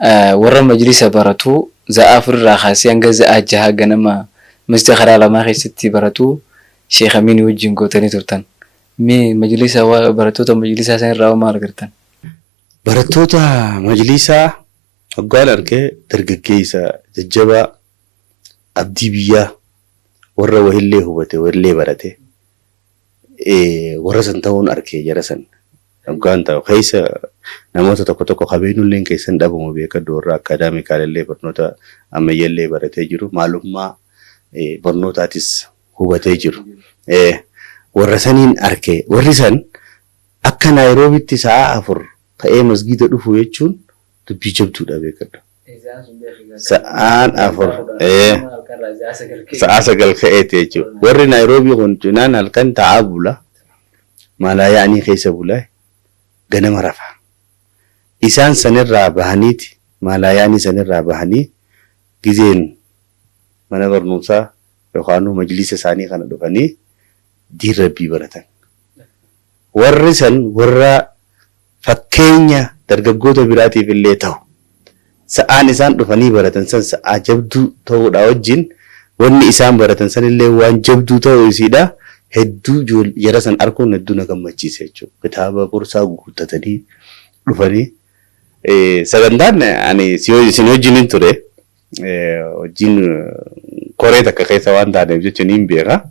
warra majlisa baratu za'a furraa kaasee hanga za'a jaha ganama masjida karaa lamaa keessatti baratu Sheekh Amin wajjin gootanii turtan. Mee majlisa barattoota majlisaa san irraa maal argattan? Barattoota majlisaa hoggaan argee dargaggeessa jajjabaa abdii biyyaa warra wahillee hubate wallee barate warra san ta'uun argee jara san hoggaan ta'u keessa namoota tokko qabeenyulleen keessan dhabamu beekadhu warra akaadaamikaalillee barnoota ammayyallee baratee jiru maalummaa barnootaatis hubatee jiru warra saniin argee warri san akka Naayiroobitti sa'a 4 ta'ee masgiida dhufu jechuun dubbii jabduudha beekadhu. Sa'aan 4 sa'a 9 ka'eeti jechuudha. Warri Naayiroobii kun junaan halkan ta'aa bula maalaa yaa'anii keessa bulaa ganama rafa. Isaan sanirraa bahaniiti maalaa yaa'anii sanirraa bahanii gizeen mana barnoomsaa yookaan majlisa isaanii kana dhufanii diin rabbii baratan. Warri san warra fakkeenya dargaggoota biraatiif illee ta'u sa'aan isaan dhufanii baratan san sa'aa jabduu ta'uudha wajjin wanni isaan baratan san illee waan jabduu ta'uu isiidha hedduu jara san arguun hedduu na gammachiise jechuudha. Kitaaba gorsaa guuttatanii dhufanii sagantaan ani isin wajjin ture wajjin koree takka keessa waan taaneef jechuun hin beeka.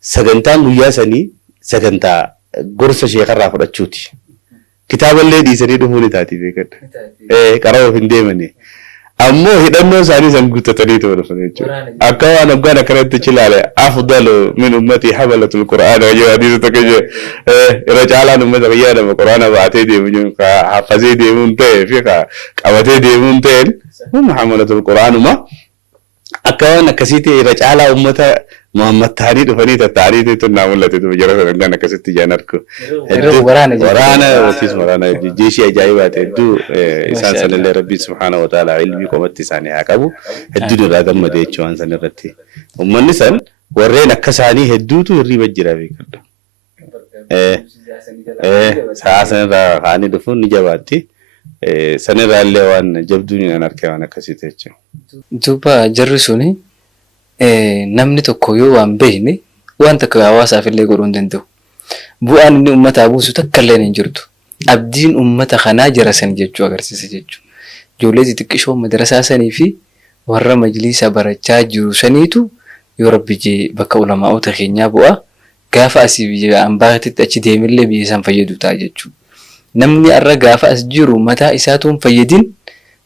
Sagantaan guyyaa sanii sagantaa gorsa sheekarraa fudhachuuti. Kitaaba illee dhiisanii dhufuu ni taati beekadha. Qaroo hin deemanii. Ammoo hidhannoo isaanii san guuttatanii ta'uu dhufan jechuudha. Akka waan hoggaan akkanatti cilaale afdalu min ummati habalatul qur'aana yoo hadiisa tokko jiru irra caalaan ummata fayyadama qur'aana baatee deemu jiru hafazee deemuun ta'ee fi qabatee deemuun ta'een muhammadatul qur'aanuma akka waan akkasiitti irra caalaa ummata Muhammad taanii dhufanii tattaanii ta'uun naa mul'ate jara sagantaan akkasitti ijaan argu. Waraana yookiis waraana jeeshii ajaa'ibaa ta'e hedduu isaan sanillee rabbiin subhaanahu wa ta'ala ilmii qomatti isaanii haa qabu hedduun irraa gammadee jechuu waan san irratti. Uummanni san warreen akka isaanii hedduutu hirriba jira beekadha. Sa'a sanirraa kaanii dhufuun ni jabaatti. Sanirraa illee waan jabduun hin argee waan akkasiiti jechuudha. Duuba jarri suni namni tokko yoo waan beekne waan takka hawaasaaf illee godhuu hin danda'u. Bu'aan inni uummataa buusu takka illee hin jirtu. Abdiin uummata kanaa jara san jechuu agarsiisa jechuudha. Ijoollee xixiqqishoo madarasaa sanii fi warra majlisa barachaa jiru saniitu yoo rabbi jee bakka ulamaa'ota keenyaa bu'a gaafa asii biyya ambaatitti achi deemillee biyya isaan fayyadu ta'a jechuudha. Namni har'a gaafa as jiru mataa isaatuun fayyadin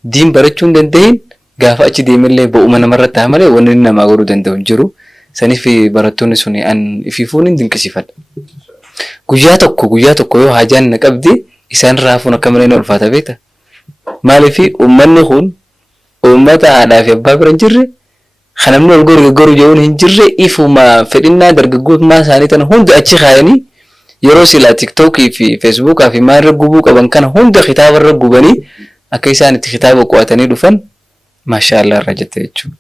diin barachuu hin danda'in gaafa achi deemillee bo'uma namarratti haa malee wanni namaa godhuu danda'u hin jiru. Saniif barattoonni suni an ifiifuun hin dinqisiifadha. Guyyaa tokko yoo haajaan na qabdi isaan raafuun akka malee na ulfaata beekta. Maaliif uummanni kun uummata haadhaa fi abbaa bira hin jirre kan namni ol gorgoru jechuun hin jirre ifuma fedhinnaa dargaggummaa isaanii tana hunda achi kaayanii yeroo silaa tiktookii fi feesbuukaa fi maal irra gubuu qaban kana hunda kitaaba irra gubanii akka isaan itti kitaaba qo'atanii dhufan maashaallah irra jette jechuudha.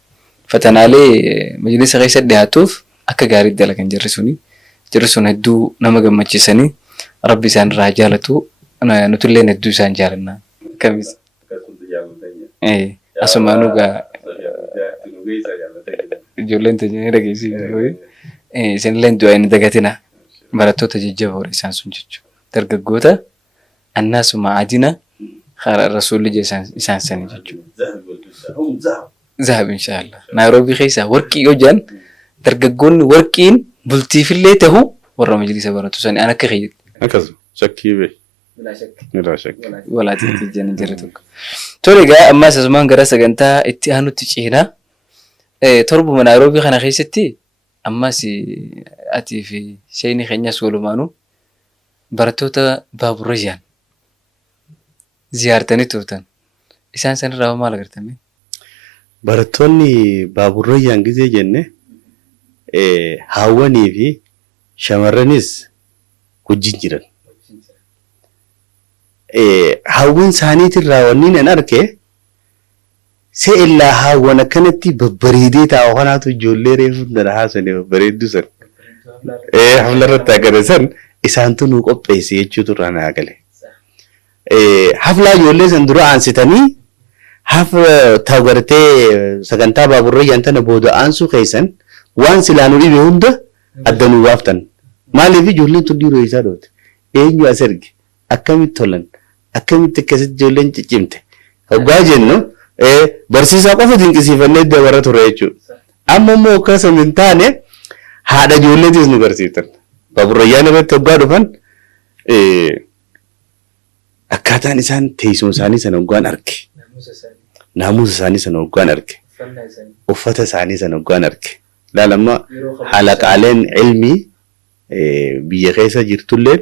Fatanaalee majlisa keessa dhiyaatuuf akka gaarii dalagan jarri sun hedduu nama gammachiisanii rabbi isaan irraa jaalatu nutullee hedduu isaan jaalanna. Kamis. Asumaan dhugaa ijoolleen tajaajila dhageessii isinillee du'aa inni dagatina barattoota jajjaboodha isaan sun jechuudha. Dargaggoota annaasuma adina rasuulli isaan sanii jechuudha. Zahab inshaallah. Naayiroobii keessaa warqii yoo jedhan dargaggoonni warqiin bultiifillee ta'u warra majlisa baratu sanii an akka keeyyatti. Akkasuma shakkii bee. Walaatiin tijjanii jira tokko. Tole egaa ammas asumaan gara sagantaa itti aanutti ceenaa. Torbuma Naayiroobii kana keessatti ammas atii fi shayni keenyas walumaanuu barattoota Baaburrayyaan ziyaartanii turtan. Isaan sanirraa maal agartame? Barattoonni Baaburrayyaan gizee jenne haawwanii fi shamarranis wajjin jiran. Haawwan isaaniitirraa wanni nan arge se'illaa haawwan akkanatti babbareedee taa'u kanaatu ijoollee reefu dana haasanii babbareeddu san. Hafla irratti agare san isaantu nuu qopheesse jechuutu irraa naa gale. Haflaa ijoollee san dura aansitanii hafa tawgartee sagantaa baaburrayyaan tana booda aansuu keessan waan silaanuu dhibe hunda addanuu waaftan. Maaliif ijoolleen tun dhiiroo isaa dhoote? Eenyu as erge? Akkamitti tolan? Akkamitti akkasitti ijoolleen ciccimte? Hoggaa jennu barsiisaa qofa dinqisiifannee dabarra ture jechuudha. Amma immoo akkasuma hin taane haadha ijoolleetis nu barsiiftan. Baaburrayyaan irratti hoggaa dhufan akkaataan isaan teessuma isaanii sana hoggaan arge. Naamusa isaanii sana hoggaan arge. Uffata isaanii sana hoggaan arge. Laal amma halaqaaleen ilmii biyya keessa jirtulleen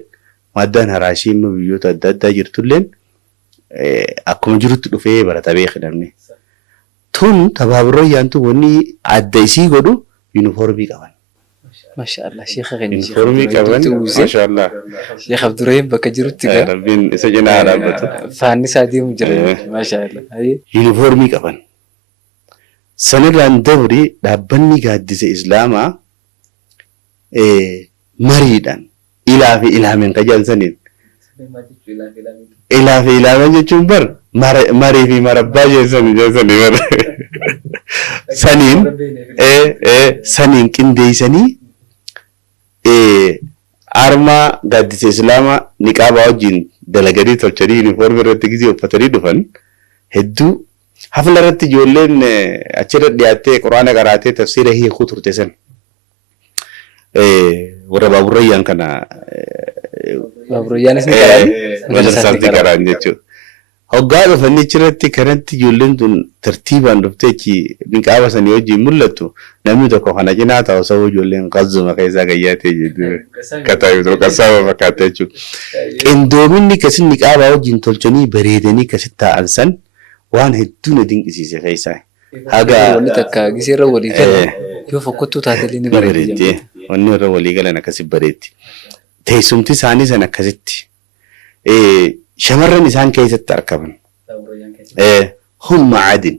maddaan haraashii immoo biyyoota adda addaa jirtulleen akkuma jirutti dhufee barata beeknamne. Tun Baaburrayyaan tun wanni adda isii godhu yuunifoormii qaban. Mashaallah sheekha keenya Yuunifoormii qaban mashaallah. Sheekh Abdurrahim bakka jirutti gaa Rabbiin isa cinaa dhaabbatu. faanni isaa deemu jira mashaallah. Yuunifoormii qaban. Sanirraan dabri dhaabbanni gaaddisa Islaamaa mariidhaan ilaa fi ilaameen qajeelsaniin. Ilaa fi ilaameen jechuun bar marii fi marabbaa jeessanii bar. Saniin qindeessanii armaa gaaddisa Islaamaa niqaabaa wajjin dalaganii tolchanii yuunifoormii irratti gizee uffatanii dhufan hedduu hafla irratti ijoolleen achirra dhiyaattee quraana qaraatee tafsiira hiikuu turte san. Warra Baaburrayyaan kana Baaburrayyaanis ni qaraan madarsaatti qaraan jechuudha. Hoggaa dhufanii achirratti kanatti ijoolleen tun tartiibaan dhufteechi niqaaba sanii wajjin mul'attu namni tokko kana cinaa ta'u sababa ijoolleen qazzuma keessaa gayyaatee jedhu kataayu ture qasaaba fakkaata jechuudha. Qindoominni akkasii niqaabaa wajjin tolchanii bareedanii akkasitti taa'an san waan hedduu na dinqisiise keessaa. Haga wanni takka giseerra walii galan yoo fokkottuu taatelee ni bareeddi. Wanni irra walii galan akkasitti bareeddi. Teessumti isaanii san akkasitti. Shamarran isaan keessatti argaman. Humma adin.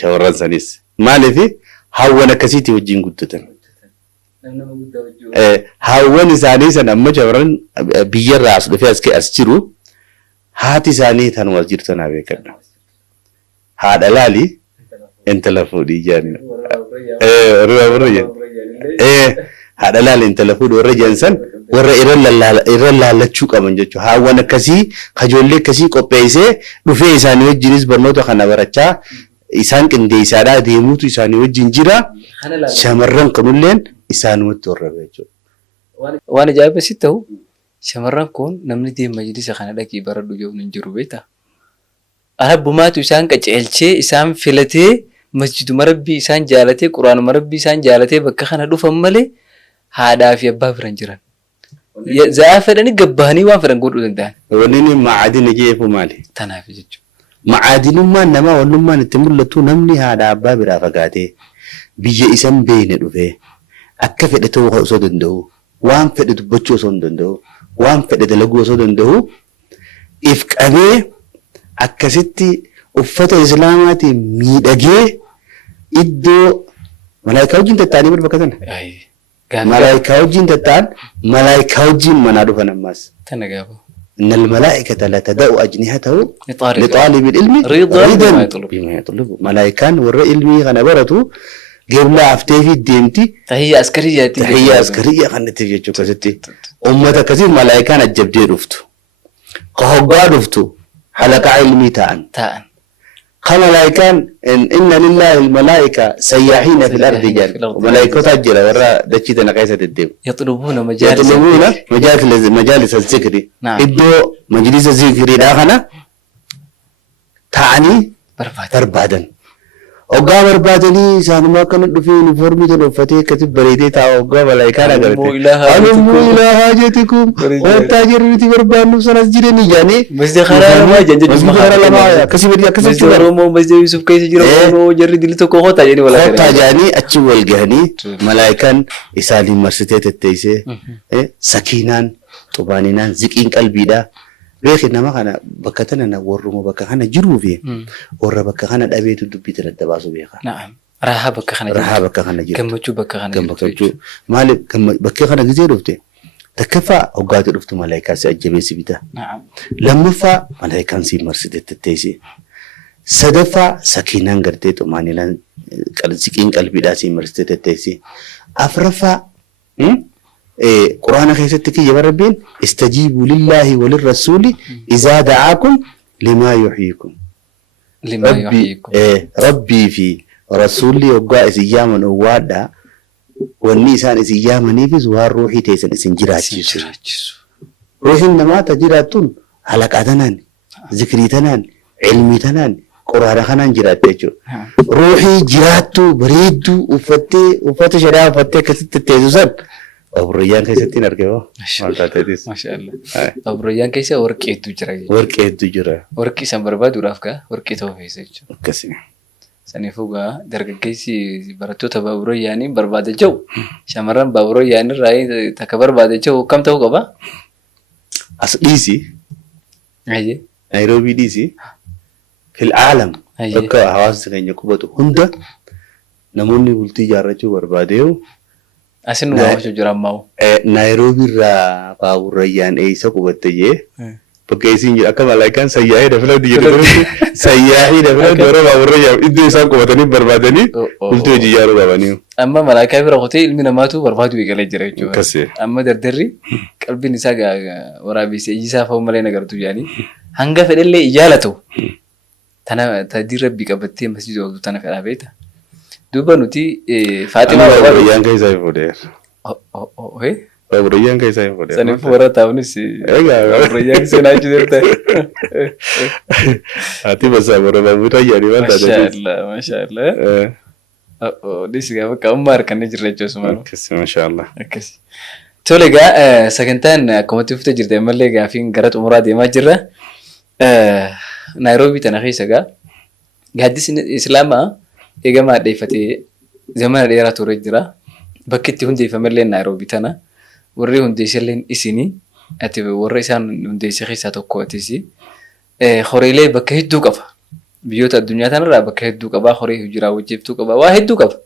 Shamarran sanis. Maaliif hawwan akkasiitii wajjin guddatan. Hawwan isaanii san amma shamarran biyyarraa as dhufee as jiru haati isaanii tanuma jirtu naa beekadha. Haadha laali intala fuudhii jenna. Haadha laali intala fuudhii warra jensan warra irra laallachuu qaban jechuudha. Hawwan akkasii kajoollee akkasii qopheessee dhufee isaanii wajjinis barnoota kana barachaa isaan qindeessaadhaa deemuutu isaanii wajjin jira. Shamarran kunilleen isaanumatti warrabe jechuudha. Waan ajaa'ibsitti ta'u shamarran kun namni deema majlisa kana dhaqii baradhu yoo hin jiru beektaa. Arabbumaatu isaan qaceelchee isaan filatee masjiduma rabbii isaan jaalatee quraanuma rabbii isaan jaalatee bakka kana dhufan malee haadhaa fi abbaa biran jiran. Zaa fedhanii gabbahanii waan fedhan godhuu danda'an. Wanni macaadina jeefu maali? Tanaaf jechuudha. Macaadinummaan namaa wannummaan itti mul'atu namni haadha abbaa biraa fagaatee biyya isan beene dhufee akka fedhe ta'uu osoo danda'u waan fedhe dubbachuu osoo danda'u waan fedhe dalaguu osoo danda'u if qabee akkasitti uffata islaamaatiin miidhagee iddoo malaayikaa wajjin tattaanii bakka sana. Malaayikaa wajjin tattaan malaayikaa wajjin manaa dhufan ammaas. Tana gaafa. إن الملائكة لا تدع أجنحته لطالب العلم رضا بما يطلب ملائكان ور علمي غنبرته قبل عفتي في الديمتي تحية عسكرية غنتي في جوكستي أمة كثير ملائكان الجبدي رفتو قهوغا رفتو حلقة علمي تاعن خملائكان إن لله الملائكة سياحين في الأرض جل وملائكة تجرى ورا دشيتنا قيسة الدم يطلبون مجالس الذكر إدو مجلس الذكر داخنا تعني بربادا وقا بربادني سانما كانت في يونيفورمي تنفتي كتب بريدي تا وقا ملائكة ألموا إلى حاجتكم والتاجر التي بربان نفسنا سجرني جاني مسجد خرا ما جنجد مسجد خرا ما كسي بدي كسي مسجد رومو مسجد يوسف كيس جرو جري دلتو كو خوتا جاني ولا خوتا جاني أتشي والجهني ملائكة إسالي مرستة التيسة سكينان طبانينان زكين قلبي دا بيخي نما خانا بكتنا نورمو بكا خانا جرو فيه ورا بكا خانا دابيتو دبيت ردباسو بيخا نعم راها بكا خانا جرو كمبچو بكا خانا جرو مالك بكا خانا جزي رفته تكفى أوقات رفتو ملايكا سأجبي سبيتا نعم لما فا ملايكا سي مرسدت التيسي sadaffaa sakiinaan gartee xumaaninaan siqiin qalbiidhaa si marsitee tetteessi. Afraffaa quraana keessatti kiyya rabbiin istajiibuu lillaahi walirrasuuli izaa da'aakum limaa yuhyiikum. Rabbii fi rasuulli hoggaa isin yaaman owwaadhaa wanni isaan isin yaamaniifis waan ruuxii teessan isin jiraachisu. Ruuxiin namaa ta jiraattuun halaqaa tanaan, zikrii tanaan, ilmii tanaan, quraana kanaan jiraatte jechuudha. Ruuxii jiraattuu bareedduu uffattee uffata shari'aa uffattee akkasitti teessu san Aburrayyaan keessatti hin argamu. Maaltaateetis. Maashaallah. Aburrayyaan keessa warqii hedduu jira jechuudha. Warqii hedduu jira. Warqii san barbaaduudhaaf gaa warqii ta'uu feesa jechuudha. Akkasii. Saniifuu gaa dargaggeessi barattoota baaburayyaanii barbaade jiru shamarran baaburayyaanirraa takka barbaade jiru kam ta'uu qaba? As dhiisi. Naayiroobii dhiisi. Fil aalam. Bakka hawaasni keenya qubatu hunda namoonni bultii ijaarrachuu barbaadeeru. Asin nu gaafachuu jira ammaa. Naayiroobii irraa baaburayyaan eessa qubatte jee bakka isiin jira akka malaayikaan sayyaahii dafalatti jedhu sayyaahii dafalatti warra baaburayyaan iddoo isaan qubatanii barbaadanii bultii hojii ijaaruu qabanii. Amma malaayikaa bira qotee ilmi namaatu barbaadu eegalee jira jechuudha. Amma dardarri qalbiin isaa waraabessi iji isaa fa'uu malee nagartu jedhanii hanga fedhallee ijaala ta'u tana tadii rabbii qabattee masjida ooltu tana fedhaa beekta. Duuba nuti Faaximaa baaburayyaan keessaa hin fuudheera. Baaburayyaan keessaa hin fuudheera. Saniif warra taa'unis baaburayyaan seenaa jirta. Ati basaa warra baaburayyaan waan taate. Maashaallah. Dhisi gaafa qaamuma harkannee jirra jechuudha. Akkasii maashaallah. Akkasii. Tole egaa sagantaan akkumatti fuftee jirta ammallee gaafiin gara xumuraa deemaa jirra. Naayiroobii tana keessa egaa gaaddisni Islaamaa eegamaa dheeffatee zamana dheeraa ture jira. Bakki itti hundeeffamallee Naayiroobii tana. Warri hundeessalleen isinii ati warra isaan hundeesse keessaa tokko atisi. Horiilee bakka hedduu qaba. Biyyoota addunyaa tanarraa bakka hedduu qaba. Horii hojii raawwachiiftuu qaba. Waa hedduu qaba.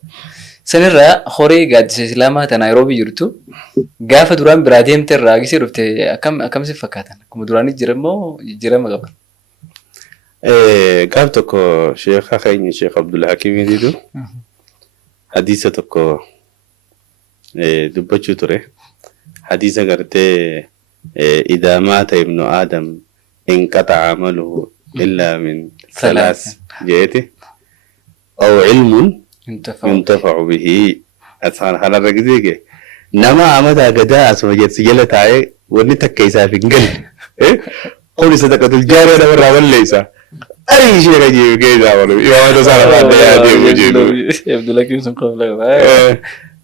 Sanirraa horii gaaddisa Islaamaa ta Naayiroobii jirtu gaafa duraan biraa deemte irraa agisee dhufte akkamitti fakkaatan? Akkuma duraanii jirammoo jijjiirama qaba. Gaaf tokko sheekha keenya Sheekh Abdul Hakimiitiitu hadiisa tokko dubbachuu ture. Hadiisa gartee idaa maata ibnu aadam inqata'a amaluhu illaa min salaas jeeti aw ilmun yuntafa'u bihi asaan kanarra gisee nama amataa gadaa asuma jetsi jala taa'ee wanni takka isaaf hin galle qawli sadaqatul jaariyaa namarraa balleessa. Ay sheekha jiru keessa walu imaamata sana baadhee adeemu jiru. Abdullahi sun qofla.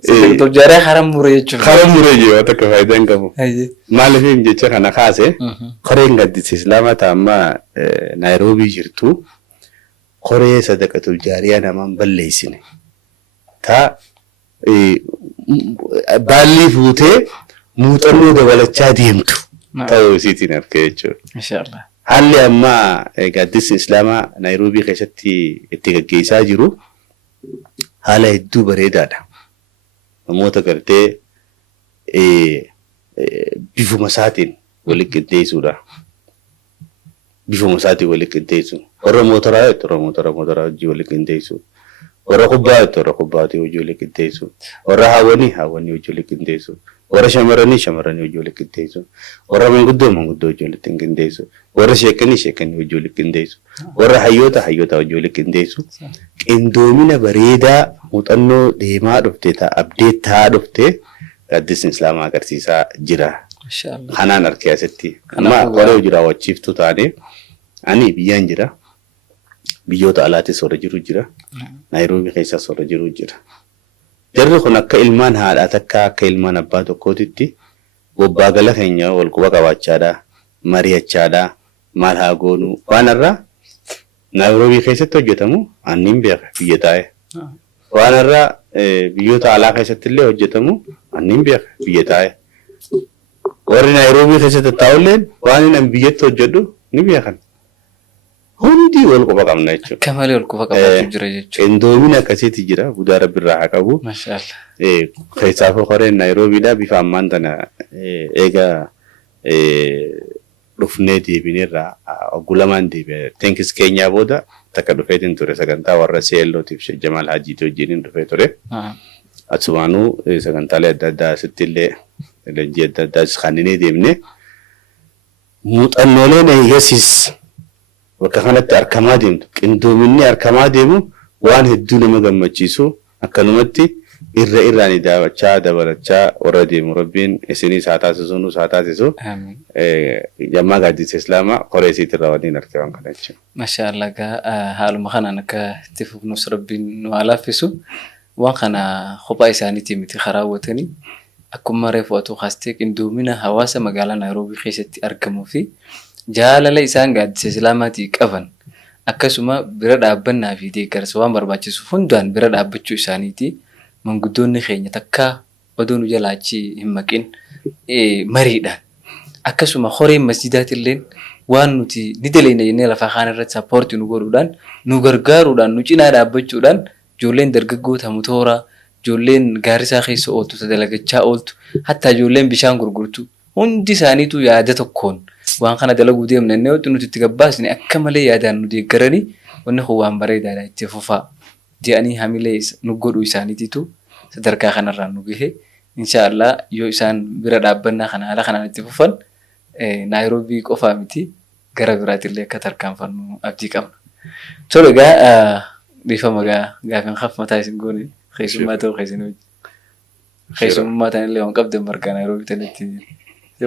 Sadaqatul jaariyaa haram muree jechuudha. Haram muree jiru takka faayidaa hin qabu. Maaliif jecha kana kaase qoreen gaaddisa Islaamaa ta'amma Naayiroobii jirtu qoree sadaqatul jaariyaa namaan balleessine. Ta baalli fuutee muuxannoo dabalachaa deemtu ta'uu isiitiin argee jechuudha. Inshaallah. Haalli ammaa gaaddisni Islaamaa Naayiroobii keessatti itti gaggeessaa jiru haala hedduu bareedaadha. Namoota gartee bifuma isaatiin walitti qindeessuudha. Bifuma isaatiin walitti qindeessu. Warra mootoraa wajjin walitti qindeessu. Warra kubbaa wajjin walitti qindeessu. Warra hawwanii wajjin walitti qindeessu. Warra shamarranii wajjin walitti qindeessu. Warra manguddoo wajjin walitti qindeessu. Warra sheekanii wajjin walitti qindeessu. Warra hayyoota wajjin walitti qindeessu. Qindoomina bareedaa muuxannoo deemaa dhufte abdeet ta'aa dhufte gaaddisni Islaamaa agarsiisaa jira. Kanaan harkee asitti. Amma qoree hojii raawwachiiftuu taane ani biyyaan jira. Biyyoota alaatis warra jiru jira. Naayiroobii keessas warra jiru jira. Jarri kun akka ilmaan haadhaa takka akka ilmaan abbaa tokkootitti bobbaa gala keenya wal quba qabaachaadha. Mari'achaadha. Maal haa goonu waan irraa Naayiroobii keessatti hojjetamu anniin beeka biyya taa'e. Waan irraa biyyoota alaa keessatti illee hojjetamu anniin beeka biyya taa'e. Warri Naayiroobii keessatti taa'ulleen waan inni biyyatti hojjedhu ni beekan. Hundi wal quba qabna jechuudha. Kamalee wal quba qabaachuu jira jechuudha. Qindoomina akkasiitti jira. Budaa Rabbi irraa haa qabu. Maashaallah. Keessaafuu qoreen Naayiroobiidhaa bifa ammaan tana eega dhufnee deebinirraa ogulamaan deebi'e. Tenkis keenyaa booda takka dhufeetiin ture sagantaa warra seellootiif Jamaal Haajiitii wajjiniin dhufee ture. Asumaanuu sagantaalee adda addaa asitti illee leenjii adda addaa kanneen deemne muuxannooleen eegasiis bakka kanatti argamaa deemtu qindoominni argamaa deemu waan hedduu nama gammachiisu akkanumatti irraan daawwachaa dabalachaa warra deemu rabbiin isinis haa taasisu nus haa taasisu jammaa gaaddisa islaamaa qoree isiitirraa waliin argaman kana jechuudha. Mashaallah haaluma kanaan akka itti fufnus rabbiin nu haa laaffisu waan kana kophaa isaaniitii miti karaawwatanii akkuma reefatu kaastee qindoomina hawaasa magaalaa Naayiroobii keessatti argamuu fi jaalala isaan gaaddisa islaamaatii qaban akkasuma bira dhaabbannaa fi deeggarsa waan barbaachisu hundaan bira dhaabbachuu isaaniitii manguddoonni keenya takka odoo nu jalaachi hin maqin mariidhaan akkasuma horeen masjidaatillee waan nuti ni daleena jennee lafa kaan irratti sappoortii nu godhuudhaan nu gargaaruudhaan nu cinaa dhaabbachuudhaan ijoolleen dargaggoota mutooraa ijoolleen gaarisaa keessa ooltu dalagachaa ooltu hatta ijoolleen bishaan gurgurtu hundi isaaniitu yaada tokkoon waan kana dalaguu deemnannee wanti nuti itti gabbaasne akka malee yaadaan nu deeggaranii wanni kun waan bareedaadha itti fufaa jedhanii hamilee nu godhuu isaaniitiitu sadarkaa kanarraan nu gahe inshaallah yoo isaan bira dhaabbannaa kana haala kanaan itti fufan Naayiroobii qofaa miti gara biraatillee akka tarkaanfannu abdii qabna. Tole egaa dhiifama gaafin haf mataa isin goone keessummaa ta'uu keessummaa ta'anillee waan qabdan margaa Naayiroobii tanatti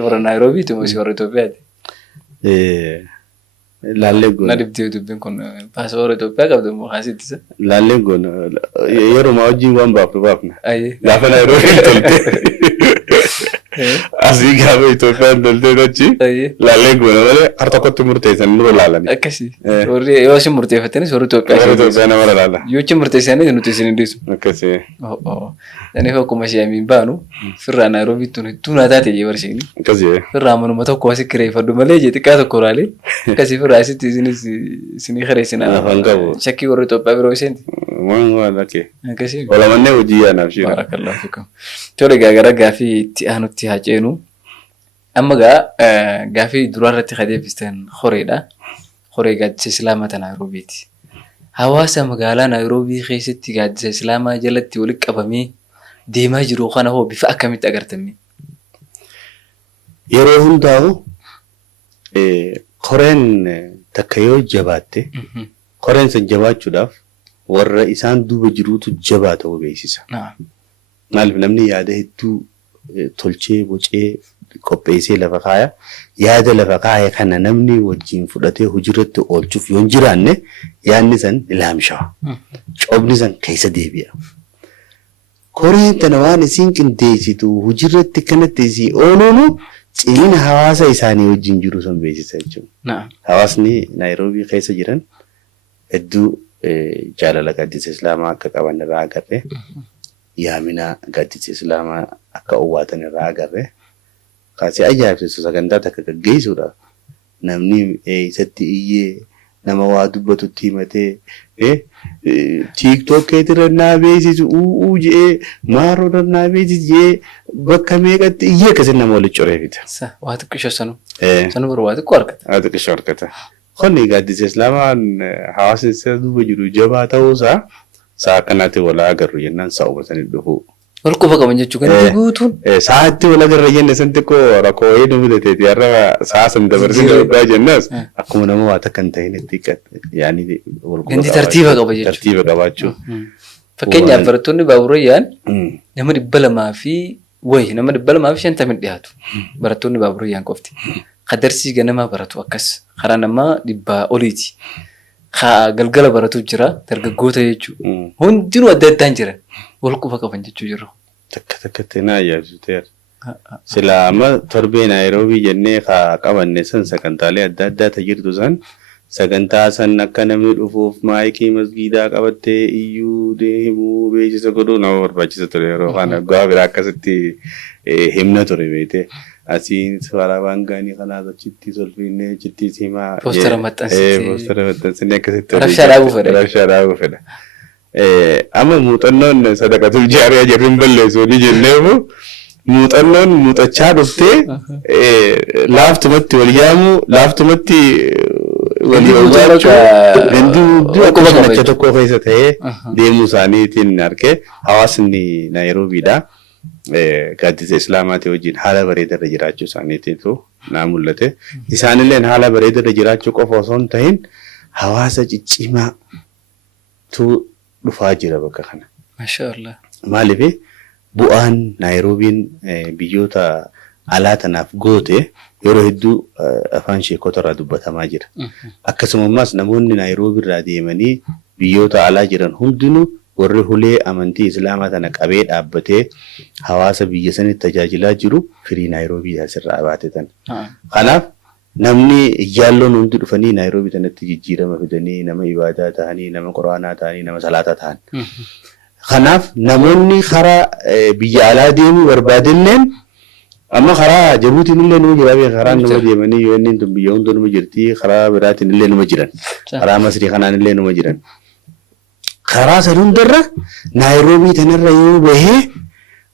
warra Naayiroobii tumoo si warra Itoophiyaati. Laallee goone. Na dibdee dubbiin kun paaspoora Itoophiyaa qabdu moo haasittisa? Laallee goone yeroo maa wajjin waan baafna. Gaafa Naayiroobii tolte. Asii gaafa Itoophiyaan tolte achi laallee goone malee har tokkotti murteessan nurra laalanii. Akkasii. Warri yoo isin murteeffattanis warri Itoophiyaa. Warri Itoophiyaa nama laala. Yoo isin murteessanis nuti isin hin dhiisu. Akkasii. Daniif akkuma siyaamiin baanu firraa Naayiroobii tun haa taate jee barsiini. Akkasii. Firraa manuma tokko asi kireeffadhu malee jee xiqqaa tokko raalee akkasii firraa asitti isinii kireessinaa. Afaan qabu. Shakkii warri Itoophiyaa biroo iseenti. Waan lakkee. Akkasii. Walamannee hojii yaanaaf shiira. Barakallahu fikum. Tole gara gaafii itti aanutti haa ceenu. Amma gaafii duraarratti kadeebistan horeedha. Horee gaaddisa islaamaa Naayiroobiiti. Hawaasa magaalaa Naayiroobii keessatti gaaddisa islaamaa jalatti walitti qabamee deemaa jiru kana hoo bifa akkamitti agartame? Yeroo hundaa'u horeen takka yoo jabaatte horeen san jabaachuudhaaf warra isaan duuba jiruutu jabaa ta'uu beeksisa. Maaliif namni yaada hedduu tolchee bocee qopheessee lafa kaaya yaada lafa kaaya kana namni wajjin fudhatee hojiirratti oolchuuf yoo hin jiraanne yaadni san ilaamshawa. Coobni san keessa deebi'a. Horeen tana waan isiin qindeessitu hojiirratti kanatti isii ooluunu cimina hawaasa isaanii wajjin jiru san beeksisa jechuudha. Hawaasni Naayiroobii keessa jiran hedduu jaalala gaaddisa islaamaa akka qaban irraa agarre yaamina gaaddisa islaamaa akka owwaatan irraa agarre kaasee ajaa'ibsiisu sagantaa takka gaggeessuudhaaf namni isatti iyyee nama waa dubbatutti himatee TikTok irra naa beeksisu je'ee maaroo irra naa beeksisu je'ee bakka meeqatti iyyee akkasiin nama walitti coreefita. Waa xiqqisho sanu bira waa xiqqoo argata. Waa xiqqisho argata. Konni gaaddisa islaamaan hawaasni isa duuba jiru jabaa ta'uusaa sa'a kanatti wal agarru jennaan sa'a hubatanii dhufu. Wal quba qaban jechuu kan guutuun. Sa'aatti wal agarra jenne san xiqqoo rakkoo hedduu mudateeti har'a sa'a san dabarsee guddaa jennas akkuma nama waa takka hin ta'in itti yaani wal quba. Gandi tartiiba qaba jechuudha. Tartiiba qabaachuu. Fakkeenyaaf barattoonni baaburayyaan nama 200 fi nama 250 dhiyaatu. Barattoonni baaburayyaan qofti. Qadarsii ganamaa baratu akkas karaa namaa 100 oliiti. Galgala baratu jira dargaggoota jechuudha. Hundinuu adda addaan jiran wal quba qaban jechuu jiru. Takka naa yaabsuteera. Silaa amma torbee Naayiroobii jennee qabanne san sagantaalee adda addaa tajirtu san sagantaa san akka namni dhufuuf maayikii masgiidaa qabattee iyyuu deemuu beeksisa godhuu nama barbaachisa ture yeroo kana gaafa biraa akkasitti himna ture beekte. Asiin warabaan gaanii kanaas achitti solfiinee achitti simaa. Poostara maxxansitii. Poostara maxxansitii akkasitti. Rabshaa dhaabuu fedha. Rabshaa dhaabuu fedha. Amma muuxannoon sadaqatul jaariyaa jirrin balleessu ni jenneefu muuxannoon muuxachaa dhuftee laaftumatti wal yaamu laaftumatti walii barbaachuu gandii akkuma kanacha tokko keessa ta'ee deemuu isaaniitiin argee hawaasni Naayiroobiidha. Gaaddisa Islaamaatii wajjin haala bareedarra jiraachuu isaaniitiitu naa mul'ate. Isaanillee haala bareedarra jiraachuu qofa osoo hin ta'in hawaasa ciccimaatu dhufaa jira bakka kana. Mashaallah. Maaliif bu'aan Naayiroobiin biyyoota alaa tanaaf goote yeroo hedduu afaan sheekota irraa dubbatamaa jira. Akkasumas namoonni Naayiroobii irraa deemanii biyyoota alaa jiran hundinuu warri hulee amantii Islaamaa tana qabee dhaabbatee hawaasa biyya sanitti tajaajilaa jiru firii Naayiroobii asirraa baatetan. Kanaaf namni ijaalloon hundi dhufanii Naayiroobii tanatti jijjiirama fidanii nama ibaadaa ta'anii nama quraanaa ta'anii nama salaataa ta'an. Kanaaf namoonni karaa biyya alaa deemuu barbaadanleen amma karaa Jabuutiin illee nama jira karaa nama deemanii yoo inni biyya hunduu nama jirti karaa biraatiin illee nama jiran karaa Masrii kanaan illee nama jiran. Karaa san hundarra Naayiroobii tanarra yoo bahee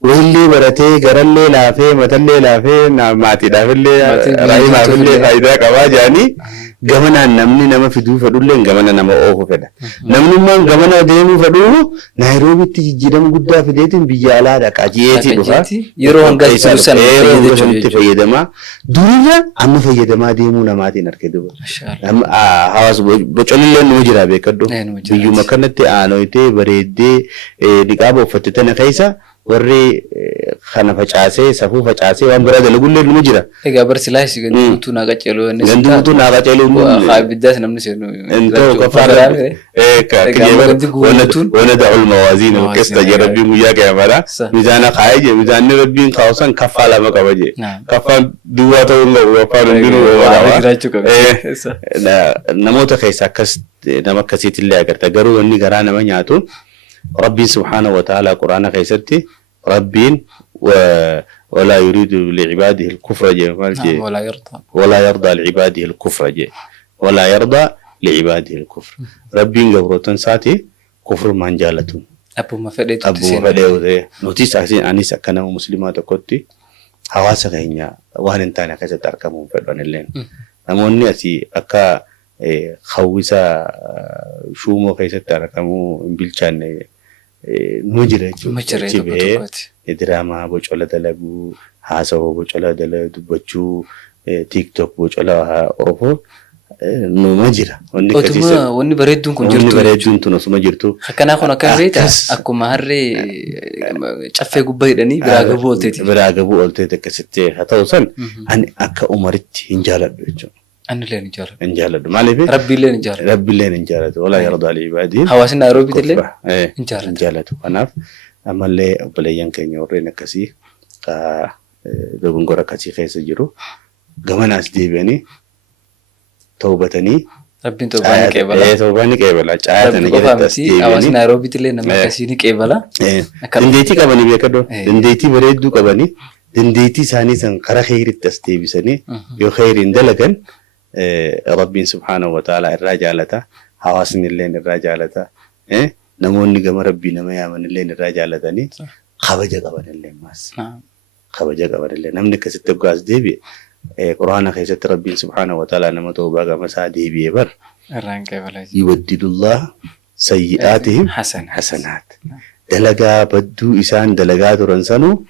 wallee baratee garallee laafee matallee laafee maatiidhaafillee raayimaafillee faayidaa qabaa jedhanii gamanaan namni nama fiduu fedhullee gamana nama oofu fedha. Namnummaan gamana deemuu fedhu Naayiroobiitti jijjiirama guddaa fideetiin biyya alaa dhaqaa ji'eetii dhufa. Yeroo hanga sanatti fayyadamaa durirra amma fayyadamaa deemuu namaatiin arge duba. Hawaasa bocolillee nama jira beekadhu. Biyyuma kanatti aanoyitee bareeddee niqaaba uffatte tana keessa warri kana facaasee safuu facaasee waan biraa dalagullee nama jira. Egaa barsiilaas ganduutu naa qaceeluu inni ganduutu naa qaceeluu inni abiddaas namni seenu intoo kafaara wana da'ul mawaaziin alqista je rabbiin guyyaa qiyamaadha miizaana kaayee je miizaanni rabbiin kaawusan kaffaa lama qaba je kaffaan duwwaa ta'uu hin qabu kaffaan hundinuu namoota keessa akkas nama akkasiitillee agarta garuu wanni garaa nama nyaatu ربي سبحانه وتعالى قرآن خيستي ربين ولا يريد لعباده الكفر ولا يرضى لعباده الكفر ولا يرضى لعباده الكفر ربين قبروتن ساتي كفر من جالتون أبو ما فديت نوتيس أحسين أنيس أكنا مسلمات كوتي حواسا غينيا وهن انتانا كذا تركمون فدوان اللين أموني أسي أكا خويسا شومو كيسا تركمو بلشان نوجره جبه دراما بوجولا دلقو هاسو بوجولا دلقو تيك توك بوجولا أوفو نو مجرا وني بريدون كنجرتو وني بريدون تنو مجرتو خكنا خنا كريتا أكو مهري شافي قبي دني براغبو ألتي كستي هتوصل أن أكا أمرت إنجالات بيجو أنا لين جارد إنجالد مالي في ربي لين جارد ربي لين إنجالد ولا يرضى لعباده حواسنا نيروبي تلين إنجالد وناف أما اللي أبليان كنيورين كسي دبنغورا كسي خيس جرو غمانا أسديبني توبتني ربي توباني كيبلا توباني كيبلا جاءتني جرت أسديبني حواسنا نيروبي تلين نما كسيني كيبلا دنديتي كبني بيكدو دنديتي بريدو كبني دنديتي ساني سن قرا خير التسديب سني يو خير دلقن ربي سبحانه وتعالى الرجالة حواسن اللين الرجالة نموني كما ربي نما يامن اللين الرجالة ني خبجة قبل اللين ماس خبجة قبل اللين نمني كست بقاس ديبي قرآن خيسة ربي سبحانه وتعالى نما توبا مسا ديبي بر يودد الله سيئاتهم حسنات دلقا بدو إسان دلقا ترنسانو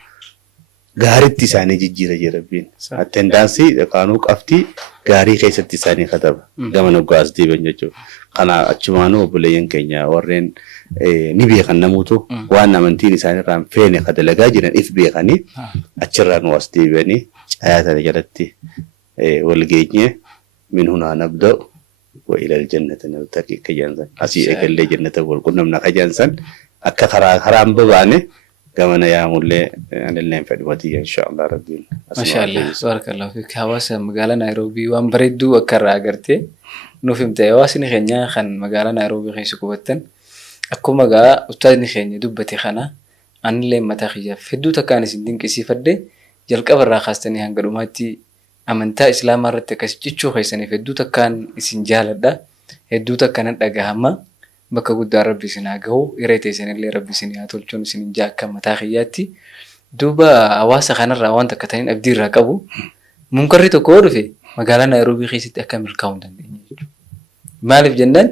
غارت تساني جيجيرا جربين التندانسي قانون قفتي غاري خيست تساني خطب غمانو غاز دي بنجو قنا اچمانو بلين كينيا ورين نبي خنموتو وانا منتي نساني رام فين خدلغا جيران اف بي خني اچران واستي بني ايات جرتي والجيني من هنا نبدا والى الجنه نلتقي كجانسن اسي اكل جنه والقنمنا كجانسن اكا خرام بباني كمان يا مولى أنا اللي نفدواتي إن شاء الله ربي ما شاء الله بارك الله فيك حواسا مقالة نيروبي وان بريدو أكرر أجرتي نفهمت واسني خنيا خن مقالة نيروبي خين سكوبتن أكو مقا أستاذ خنيا دبتي خنا أنا اللي متاخيا فدو تكاني سندين كسي فدي جل كبر راخستني هنقدماتي أمنتا إسلام رت كسيتشو خيسني فدو تكان إسنجال ده هدو تكانت أجهما بكا قد ربي سناقو إريتي سنة اللي ربي سنة تولشون سنين جاكا متاخياتي duuba hawaasa kanarraa waan takka ta'in abdii irraa qabu munkarri tokko yoo dhufe magaalaa Naayiroobii keessatti akka milkaa'uu hin dandeenye jechuudha. Maaliif jennaan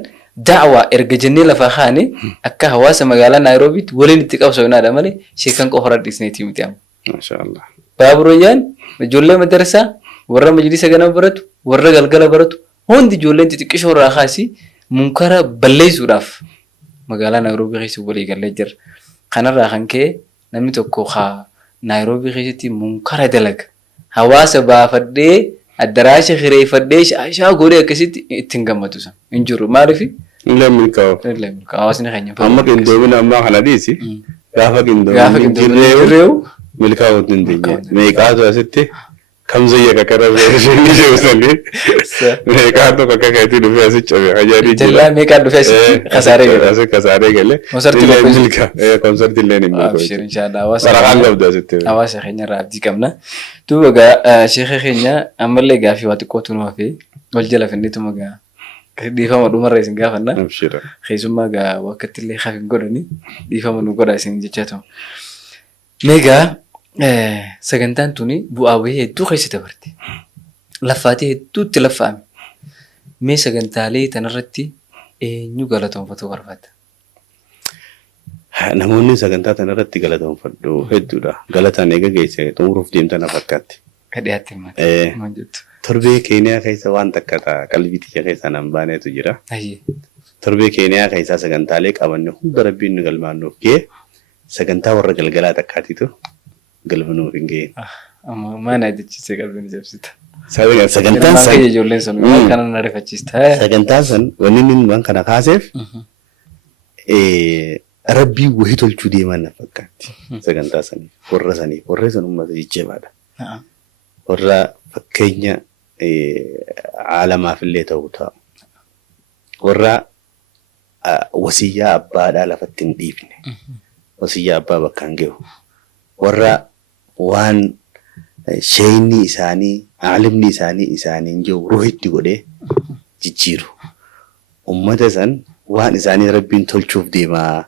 da'awaa erga jennee lafaa kaane akka hawaasa magaalaa Naayiroobiitti waliin itti qabsoonaadha malee sheekan qofa dhiisneetii miti amma. Maashaallah. Baaburoyyaan ijoollee madarsaa warra majlisa ganama baratu warra galgala baratu hundi ijoolleen xixiqqishoo irraa kaasii munkara balleessuudhaaf magaalaa Naayiroobii keessa walii galee jira. Kanarraa kan ka'e namni tokko Naayiroobii keessatti munkara dalaga. Hawaasa baafadhee addaraasha hireeffadhee shaashaa godhee akkasitti ittiin gammadu san hin jiru. Maaliif? Illee milkaa'u. Hawaasni keenya. Amma qindoomina ammaa kana dhiisi. Gaafa qindoomina milkaa'uu hin dandeenye. Meeqaatu asitti kamzayya kakara beeksisni jeesanii meeqaatu kakakaatii dhufee asitti cabe ajaa'ibii jira. Jallaa meeqaa dhufee asitti kasaaree gale. Asitti kasaaree gale. Konsartii illee ni milkaa'u. Abshir inshaallah. Sarakaan qabdu asitti. Hawaasa keenya irraa abdii qabna. Duuba gaa sheekha keenya ammallee gaafii waa xiqqootu nu hafee wal jala finneetuma gaa dhiifama dhumarra isin gaafanna. Abshira. Keessumaa gaa wakkatti illee hafin godhani dhiifama nu godha isin jechaatu. Meegaa sagantaan tuni bu'aa bahii hedduu keessa dabarte. Laffaatii hedduutti laffaame. Mee sagantaalee tanarratti eenyu galatoonfatu barbaada? Namoonni sagantaa tanarratti galatoonfadhu hedduudha. Galataan eega geesse xumuruuf deemtana fakkaatti. Kadhiyaatti maal torbee Keeniyaa keessa waan takka qalbii xiyya keessa nan baaneetu jira. Torbee Keeniyaa keessaa sagantaalee qabanne hunda rabbiin nu galmaannuuf ga'e sagantaa warra galgalaa takkaatitu galmanuuf hin ga'e. Maana jechiisee qalbiin jabsita. Sagantaan san ijoolleen sun waan kana na rifachiista. Sagantaan san wanni inni waan kana kaaseef rabbii wahii tolchuu deeman na fakkaatti. Sagantaa saniif warra san uummata jijjiibaadha. Warra fakkeenya aalamaafillee ta'uu ta'a. Warra wasiyyaa abbaadhaa lafatti hin dhiifne. Wasiyyaa abbaa bakka hin gahu. Warra waan sheeyni isaanii aalimni isaanii jiru ruhitti godhee jijjiiru. Uummata san waan isaanii rabbiin tolchuuf deemaa.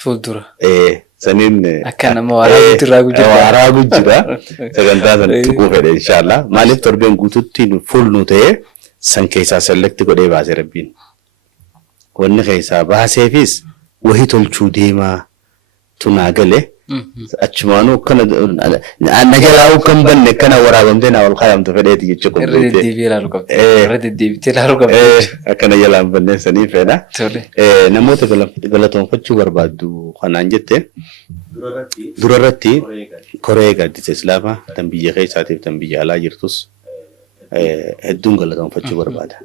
Fuuldura. Saniin akka nama waaraa gujjira sagantaa san tuquu fedhe inshaallah. Maaliif torbeen guututti fuul nu ta'ee san keessaa selekti godhee baase rabbiin. Wanni keessaa baaseefis wahii tolchuu deemaa tunaa galee achumaanuu akkana nagalaa kan banne akkana waraabamtee naa ol kaayamtu fedheeti jechuudha. Irra deddeebi'ee ilaaluu qabdi. Irra deddeebitee ilaaluu qabdi. Akkana jalaan bannee sanii fedha. Namoota galatoonfachuu barbaaddu kanaan jette durarratti koree gaaddisa islaamaa tan biyya keessaatiif tan biyya alaa jirtus hedduun galatoonfachuu barbaada.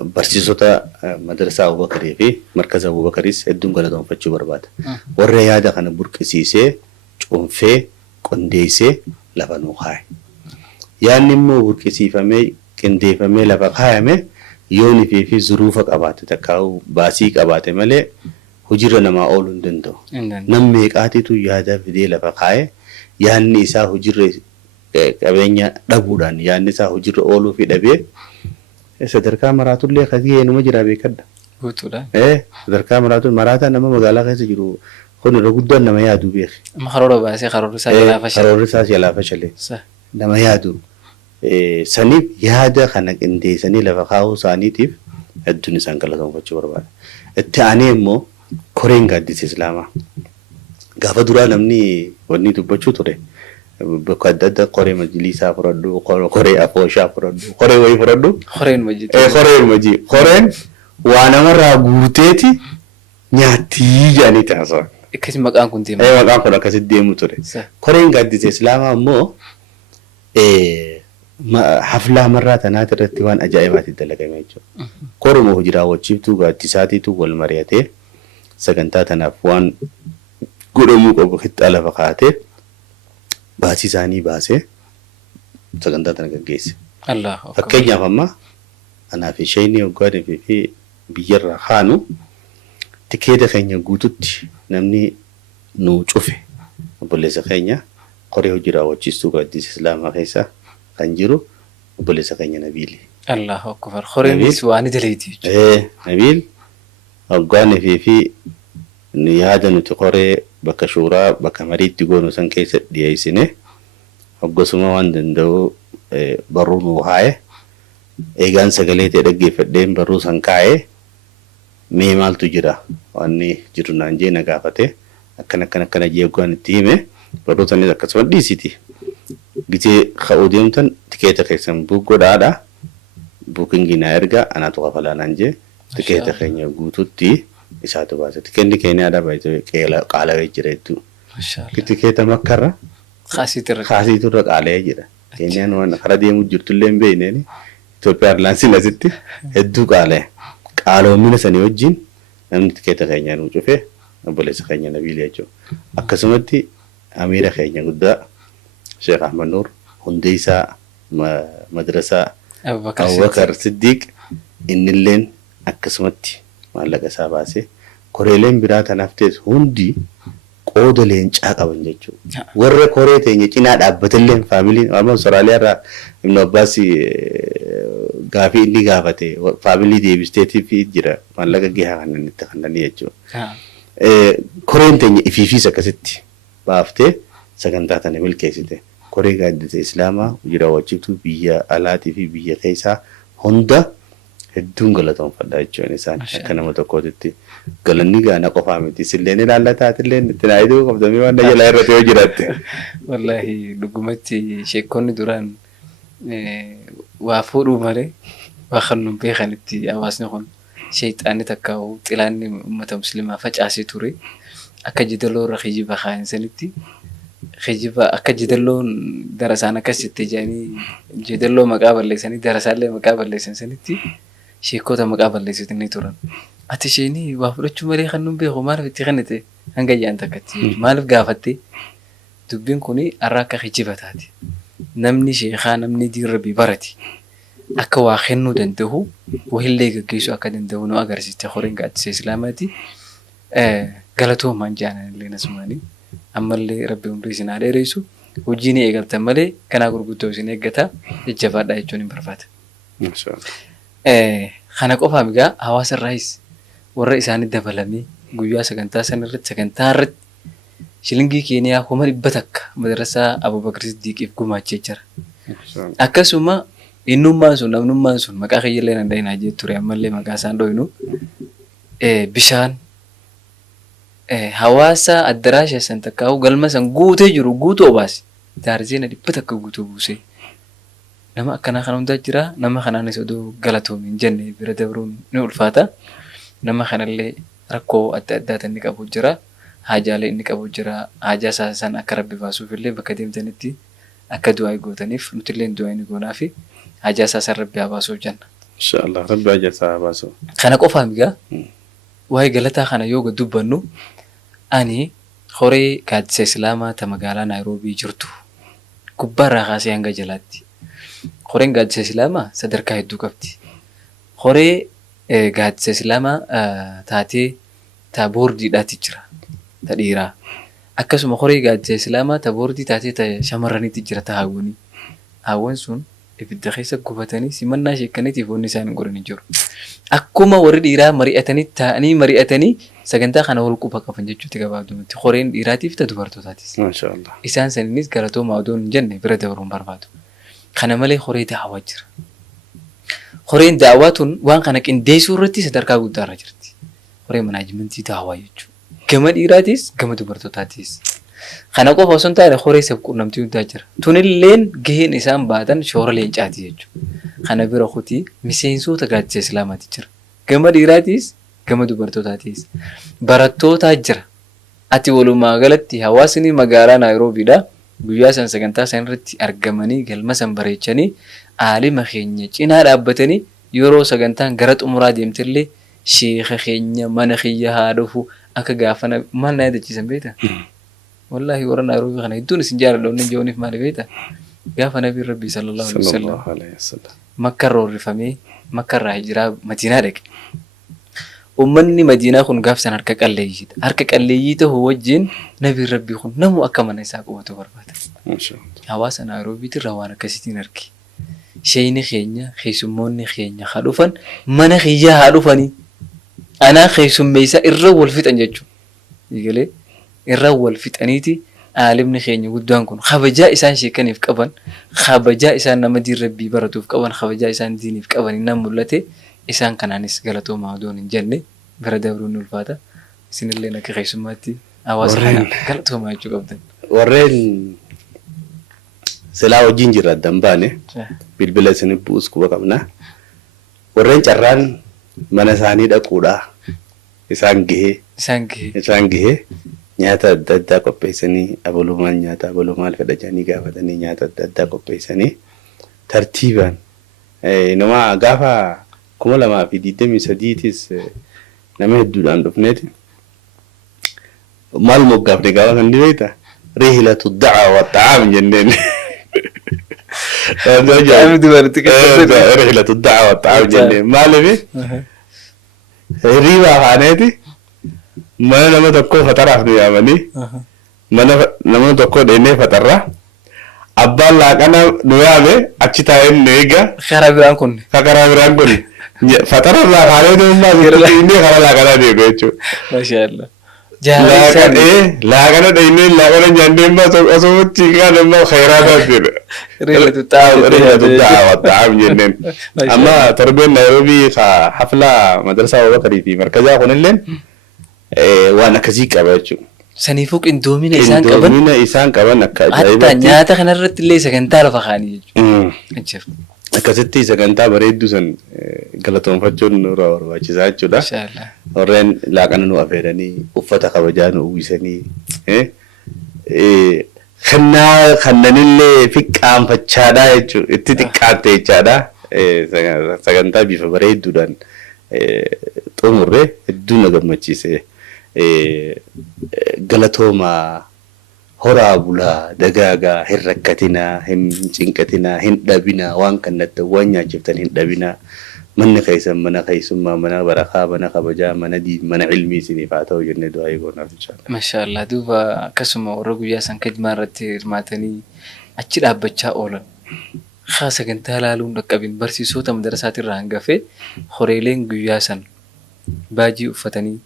Barsiisota madrasaa Abubakarii fi markaza Abubakariis hedduun galatoonfachuu barbaada. Warra yaada kana burqisiisee, cuunfee, qondeessee lafa nuu kaaye. Yaadni immoo burqisiifamee, qindeeffamee lafa kaayame yoonii fi zuruufa qabaate takkaa'u baasii qabaate malee hojiirra namaa ooluu hin danda'u. Nam meeqaatitu yaada fidee lafa kaaye yaadni isaa hojiirra qabeenya dhabuudhaan yaadni isaa hojiirra ooluu fi dhabee sadarkaa maraatullee kasii numa jira beekadha. Guutuudha. Sadarkaa maraataa nama magaalaa keessa jiru kun irra guddaan nama yaadu beeki. Karoora baasee karoorri isaa jalaa fashale. Karoorri isaa jalaa fashale. Nama yaadu. Saniif yaada kana qindeessanii lafa kaa'uu isaaniitiif hedduun isaan galatoonfachuu barbaada. Itti aanee immoo koreen gaaddisa islaamaa. Gaafa duraa namni wanni dubbachuu ture. Bakka adda addaa koree majlisaa fudhadhu, koree afooshaa fudhadhu, koree wayii fudhadhu. Koreen majii. Koreen majii. Koreen waa namarraa guuteeti nyaattii jedhanii taasisan. Akkasi maqaan kun deema. Maqaan kun akkasitti deemu ture. Koreen gaaddisa islaamaa immoo haflaa marraa tanaati irratti waan ajaa'ibaatti dalagame jechuudha. Koruma hojii raawwachiiftuu gaaddisaatiitu wal mari'atee sagantaa tanaaf waan godhamuu qabu qixxaa lafa kaa'atee baasii isaanii baasee sagantaa tana gaggeesse. Fakkeenyaaf amma anaa fi isheen hoggaanii fi biyyarraa kaanu tikeeta keenya guututti namni nu cufe obboleessa keenya koree hojii raawwachiistuu gaaddisa islaamaa keessa kan jiru obboleessa keenya Nabiil. Allahu akbar. Koreenis waan daleeti. Nabiil hoggaanii fi yaada nuti koree bakka shuuraa bakka mariitti goonu san keessa dhiyeessine hoggasuma waan danda'u barruu nuu haa'e eegaan sagalee ta'e dhaggeeffadheen barruu san kaa'ee mee maaltu jira wanni jiru naan jee na gaafate akkana jeeguun itti hime barruu sanis akkasuma dhiisiti gitee ka'uu deemtan tikeeta keessan buugodhaadha buukingi na erga anaatu kafalaa naan jee tikeeta keenya guututti isaatu baase tikeenya keenyaadha baay'ee qaala'ee jira hedduu tikeeta makkarra kaasiiturra qaala'ee jira keenyaan waan kara deemuu jirtullee hin beekneen Itoophiyaa Airlaansiin asitti hedduu qaala'e qaaloomina sanii wajjin namni tikeeta keenyaa nuu cufee obboleessa keenya Nabiilee jechuudha. Akkasumatti amiira keenya guddaa Sheekh Ahmad Nuur hundeessaa madrasaa Abubakar Siddiq innilleen akkasumatti maallaqa isaa baasee koreeleen biraa kanaaf ta'es hundi qooda leencaa qaban jechuudha. Warra koree teenya cinaa dhaabbatallee faamiliin amma Soraaliyaa irraa Ibn Abbaas gaafii inni gaafate faamilii deebisteetiif jira maallaqa gahaa kan itti kannanii jechuudha. Koreen teenya ifiifis akkasitti baaftee sagantaa tana milkeessite. Koree gaaddisa Islaamaa jira wajjibtuu biyya alaatii fi biyya keessaa hunda hedduun galatoomfadha jechuun isaan akka nama tokkootti galanni gaana qofaa miti silleen ilaallataatiillee itti naayiduu qabdamee waan jalaa irratti yoo jiraatte. Wallaahi dhugumatti sheekonni duraan waa fuudhuu malee waa kan nu beekanitti hawaasni kun sheexaanni takka xilaanni uummata musliimaa facaasee ture akka jidaloo irra kijiba kaa'an sanitti kijiba akka jidaloon darasaan akkasitti jedhanii jidaloo maqaa balleessanii darasaallee maqaa balleessan sanitti sheekota maqaa balleessitanii turan. Ati isheenii waa fudhachuu malee kan nu beeku maaliif itti kennite hanga jaan takkatti maaliif gaafatte dubbiin kun har'a akka kijiba taati. Namni sheekaa namni diirrabii barati akka waa kennuu danda'u wahillee gaggeessuu akka danda'u nu agarsiiste koreen gaaddisa Islaamaati. Galatoomaan jaalallee nasumaanii ammallee rabbi umrii isin haa dheeressu hojii ni eegaltan malee kanaa gurguddoo isin eeggata jajjabaadhaa jechuun hin barbaada. Kana qofaaf egaa hawaasa irraayis warra isaanii dabalamee guyyaa sagantaa irratti shilingii Keeniyaa 100 takka madrasaa Abubakar Siddiqiif gumaachee jira. Akkasuma innummaan sun namnummaan sun maqaa kiyyallee nan dhayinaa jee ture ammallee maqaa isaan dhoynu bishaan hawaasa addaraasha san takkaa'u galma san guutee jiru guutuu obaasi. Daarzeena 100 takka guutuu buusee. Nama akkanaa kan hundaa jira. Nama kanaanis oduu galatoomin jenne bira dabruun ni ulfaata. Nama kanallee rakkoo adda addaa inni qabu jira. Haajaalee inni qabu jira. Haajaa isaa san akka rabbi baasuuf illee bakka deemtanitti akka du'aa gootaniif nutillee du'aa inni goonaa fi haajaa isaa san rabbi haa baasuuf jenna. Inshallah rabbi haajaa isaa haa baasuuf. Kana qofaaf egaa waa'ee galataa kana yoo dubbannu ani koree gaaddisa Islaamaa ta magaalaa Naayiroobii jirtu gubbaarraa kaasee hanga jalaatti. Koreen gaaddisa Islaamaa sadarkaa hedduu qabdi. Koree gaaddisa Islaamaa taatee ta boordiidhaati jira. Ta dhiiraa. Akkasuma koree gaaddisa Islaamaa ta boordii taatee ta shamarraniitti jira ta hawwanii. Hawwan sun ibidda keessa gubatanii simannaa sheekaniitiif wanni isaan hin godhanii jiru. Akkuma warri dhiiraa mari'atanii sagantaa kana wal quba qaban jechuutti gabaabdumatti. Koreen dhiiraatiif ta dubartootaatis. Maashaallah. Isaan saniinis galatooma odoon hin jenne bira dabruun barbaadu. Kana malee koree daawwaa jira. Koreen daawwaa tun waan kana qindeessuu irratti sadarkaa guddaarra jirti. Koree manaajimentii daawwaa jechuudha. Gama dhiiraatis gama dubartootaatis. Kana qofa osoo hin taane koree sabquunnamtii guddaa jira. Tunilleen gaheen isaan baatan shoora leencaati jechuudha. Kana bira kutii miseensota gaaddisa Islaamaati jira. Gama dhiiraatis gama dubartootaatis. Barattootaa jira. Ati walumaa galatti hawaasni magaalaa Naayiroobiidhaa. Guyyaa san sagantaa san irratti argamanii galma san bareechanii aalima keenya cinaa dhaabbatanii yeroo sagantaan gara xumuraa deemtillee sheekha keenya mana kiyya haa dhufu akka gaafana maal na yaadachiisan beektaa? Wallaahi warra Naayiroobii kana hedduun isin jaaladha jooniif maali beektaa? Gaafa Nabii Rabbii sallallahu alaihi wasallam Makka irraa horrifamee Makka irraa hijiraa Madiinaa dhaqe. Ummanni Madiinaa kun gaaf san harka qalleeyyiidha. Harka qalleeyyii ta'uu wajjin Nabii Rabbii kun namu akka mana isaa qubatu barbaada. Hawaasa Naayiroobiitti irraa waan akkasiitiin arge. Sheeyni keenya keessummoonni keenya haa dhufan mana kiyya haa dhufanii. Anaa keessummeessaa irra wal fixan jechuudha. Eegalee irra wal fixaniiti aalimni keenya guddaan kun kabajaa isaan sheekaniif qaban kabajaa isaan nama diin rabbii baratuuf qaban kabajaa isaan diiniif qaban nan mul'ate isaan kanaanis galatoomaa odoon hin jenne bira dabruun ulfaata isinillee akka keessummaatti hawaasa kana galatoomaa jechuu qabdan. Warreen silaa wajjin jirra addan baane bilbila isin bu'us quba qabna. Warreen carraan mana isaanii dhaquudha isaan gahee nyaata adda addaa qopheessanii abalumaan nyaata abalumaal fedha jedhanii gaafatanii nyaata adda addaa qopheessanii tartiibaan nama gaafa 2023 nama hedduudhaan dhufneeti maal moggaafne gaafa kan dhibeeta rihlatu da'aa wa ta'aam jenneen rihlatu da'aa wa ta'aam jenneen maaliif riibaa faaneeti mana nama tokko fataraaf nu yaamanii mana nama tokko dheenee fatarra abbaan laaqana nu yaame achi taa'een nu eega karaa biraan kun fatara irraa kaanee deemaa inni karaa laaqanaa deegu jechuudha. Mashaallah. Laaqana dheenee laaqana nyaannee asootti kan immoo khayraa taatedha. Rihlatu da'aa wa ta'aam jenneen. Amma torbeen Naayiroobii haflaa madrasaa Abubakarii fi markazaa kunilleen waan akkasii qaba jechuudha. Saniifuu qindoomina isaan qaban akka ajaa'ibaatti. Hatta nyaata kanarratti illee sagantaa lafa kaanii jechuudha. Akkasitti sagantaa bareedduu san galatoonfachuun nurraa barbaachisaa jechuudha. Warreen laaqana nu affeeranii uffata kabajaa nu uwwisanii kannanillee fiqqaanfachaadhaa jechuudha. Itti xiqqaatte jechaadha. Sagantaa bifa bareedduudhaan xumurre hedduu na gammachiise. Galatoomaa horaa bulaa dagaagaa hin rakkatinaa hin cinqatinaa hin dhabinaa waan kannatti waan nyaachiftan hin dhabinaa manni keessan mana keessummaa mana barakaa mana kabajaa mana diin mana ilmii isiniif haa ta'u jennee du'aa eegoonaaf inshallah. Mashaallah duuba akkasuma warra guyyaa san kajmaa irratti hirmaatanii achi dhaabbachaa oolan haa sagantaa ilaaluun dhaqqabin barsiisota madarasaatirraa hangafee horeeleen guyyaa san baajii uffatanii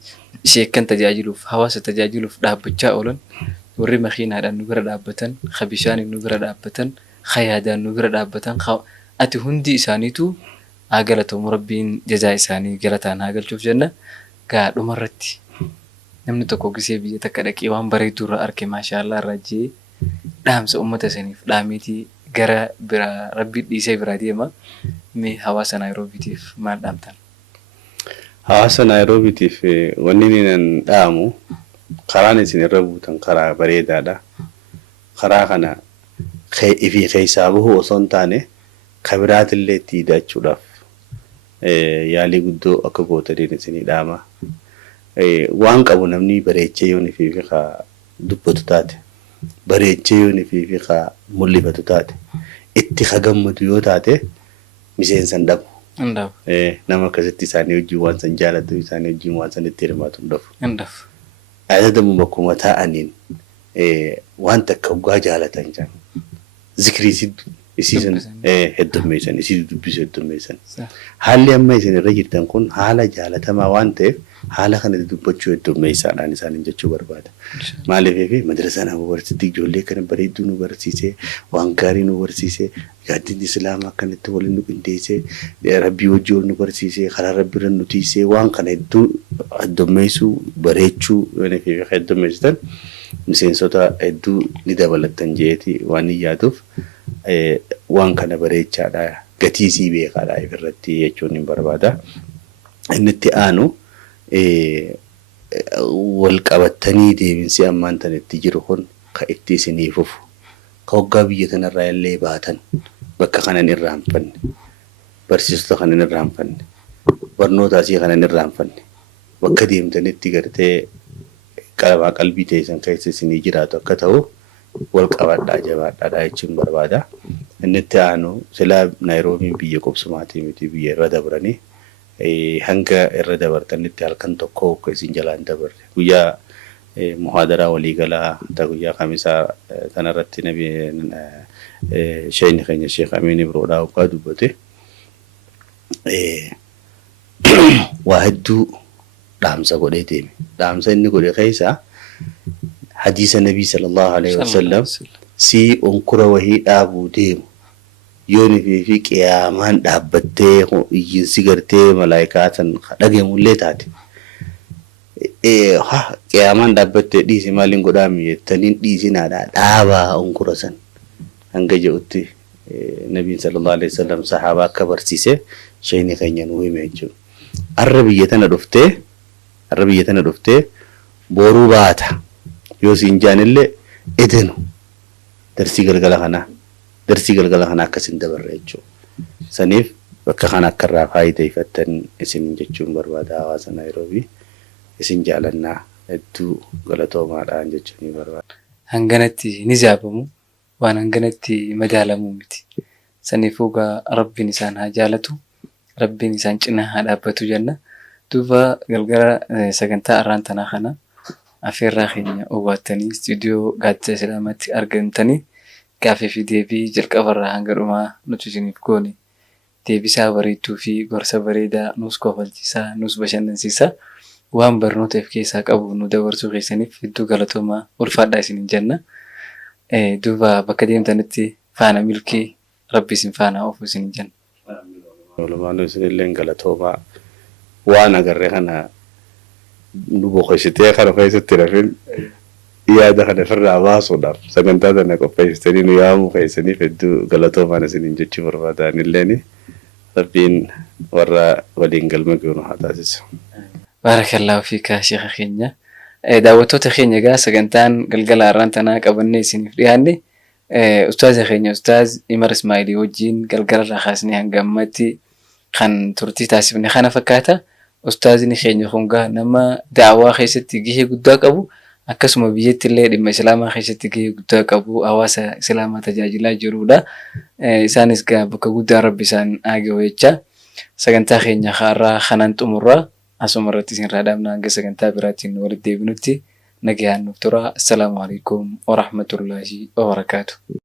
sheekan tajaajiluuf hawaasa tajaajiluuf dhaabbachaa oolan warri makiinaadhaan nu bira dhaabbatan bishaaniin nu bira dhaabbatan yaadaan nu bira dhaabbatan ati hundi isaaniitu haa galatamu rabbiin jazaa isaanii galataan haa galchuuf jenna dhumarratti namni tokko gisee biyya takka dhaqee waan bareedduu irraa arge maashaallah irraa jee dhaamsa uummata saniif dhaameetii gara bira rabbii dhiisee biraa deema mee hawaasa Naayiroobiitiif maal dhaamtan? Hawaasa Naayiroobiitiif wanni nan dhaamu karaan isin irra buutan karaa bareedaadha. Karaa kana ifi keessaa bahuu osoo hin taane kabiraatillee itti hidhachuudhaaf yaalii guddoo akka gootaniin isinii dhaama. Waan qabu namni bareechee yoo ifi dubbatu taate bareechee yoo ifi mul'ifatu taate itti gammadu yoo taate miseensan dhabu. Nama akkasitti isaanii wajjin waan san jaalatu isaanii wajjin waan san itti hirmaatu hin dhabu. Adadamu bakkuma ta'aniin waan takka dhugaa jaalatan jiran zikrii isiisan heddummeessan isii dubbisu heddummeessan haalli amma isin irra jirtan kun haala jaalatamaa waan ta'eef haala kana dubbachuu heddummeessaadhaan isaaniin jechuu barbaada. Maaliif madrasaan Abuu Barsiitti ijoollee kana bareedduu nu barsiisee waan gaarii nu barsiisee gaaddinni islaamaa akkanatti waliin nu qindeessee rabbii wajjin wal nu barsiisee karaa rabbii irra nu tiisee waan kana hedduu heddummeessuu bareechuu heddummeessitan miseensota hedduu ni dabalatan jeeti waan hin yaaduuf waan kana bareechaadha gatii sii beekaadha irratti jechuun hin barbaada. Inni itti aanu wal qabatanii deebinsi ammaan tan itti jiru kun ka itti isinii fufu ka hoggaa biyya kanarraa illee baatan bakka kanan irraanfanne barsiisota kanan irraanfanne barnootaasii kanan irraanfanne bakka deemtanitti gartee qalbii teessan keessa isinii jiraatu akka ta'u wal qabadhaa jabaadhaa jechuun barbaada. Inni itti aanu silaa Naayiroobiin biyya qubsumaatii miti biyya irra dabranii hanga irra dabartanitti halkan tokko isin jalaan dabarre guyyaa muhaadaraa waliigalaa ta'e guyyaa kamisaa kanarratti shayni keenya Sheekh Amiin Ibroodhaa hoggaa dubbate waa hedduu dhaamsa godhee deeme. Dhaamsa inni godhe keessaa hadiisa nabii sallallahu alaihi wasallam si onkura wahii dhaabuu deemu yoonii fi qiyaamaan dhaabbattee iyyinsi gartee malaayikaatan dhagahamullee taate qiyaamaan dhaabbattee dhiisi maaliin godhaami jettaniin dhiisinaadha dhaabaa onkura san hanga jedhutti nabiin sallallahu alaihi wasallam sahaabaa akka barsiise shayni keenya nuu hime jechuudha. Har'a biyya tana dhuftee boruu baata yoo siin jaanillee edenu darsii galgala kanaa akkasin dabarre jechuudha. Saniif bakka kana akka irraa faayideeffattan isin jechuun barbaada hawaasa Naayiroobii isin jaalannaa hedduu galatoomaadhaan jechuun barbaada. Hanganatti ni jaabamu waan hanganatti madaalamu miti. Saniifuu gaa rabbiin isaan haa jaalatu rabbiin isaan cinaa haa dhaabbatu jenna. Duuba galgala sagantaa arraan tanaa kana afeerraa keenya oowwattanii istiidiyoo Gaaddisa Islaamaatti argamtanii gaaffii fi deebii jalqabarraa hanga dhumaa nuti isiniif goone deebisaa bareedduu fi gorsa bareedaa nuus kofalchiisaa nuus bashannansiisaa waan barnootaaf keessaa qabu nu dabarsuu keessaniif hedduu galatoomaa ulfaadhaa isiniin jenna. Duuba bakka deemtanitti faana milkii rabbi isin faana oofuu isiniin jenna. Walumaan isinillee galatoomaa waan agarree kana nu boqochitee kana keessatti rafin yaada kana ofirraa baasuudhaaf sagantaa sana qopheessitanii nu yaamuu keessaniif hedduu galatoomaan isiniin jechuu barbaadan illeen rabbiin warra waliin galma goonu haa taasisu. Barakallahu fiika sheekha keenya. Daawwattoota keenya egaa sagantaan galgala arraan tanaa qabannee isiniif dhiyaanne ustaaza keenya ustaaz Imar Ismaa'ilii wajjin galgalarraa kaasnee hanga ammatti kan turtii taasifne kana fakkaata. Ustaazni keenya kun gaa nama daawwaa keessatti gahee guddaa qabu akkasuma biyyatti illee dhimma islaamaa keessatti gahee guddaa qabu hawaasa islaamaa tajaajilaa jirudha. Isaanis gaa bakka guddaa rabbi isaan haa jecha sagantaa keenya har'aa kanaan xumurraa asuma irratti isin raadamna hanga sagantaa biraatiin walitti deebinutti nagayaan nuuf tura. Assalaamu alaikum wa rahmatullahi wa barakaatuh.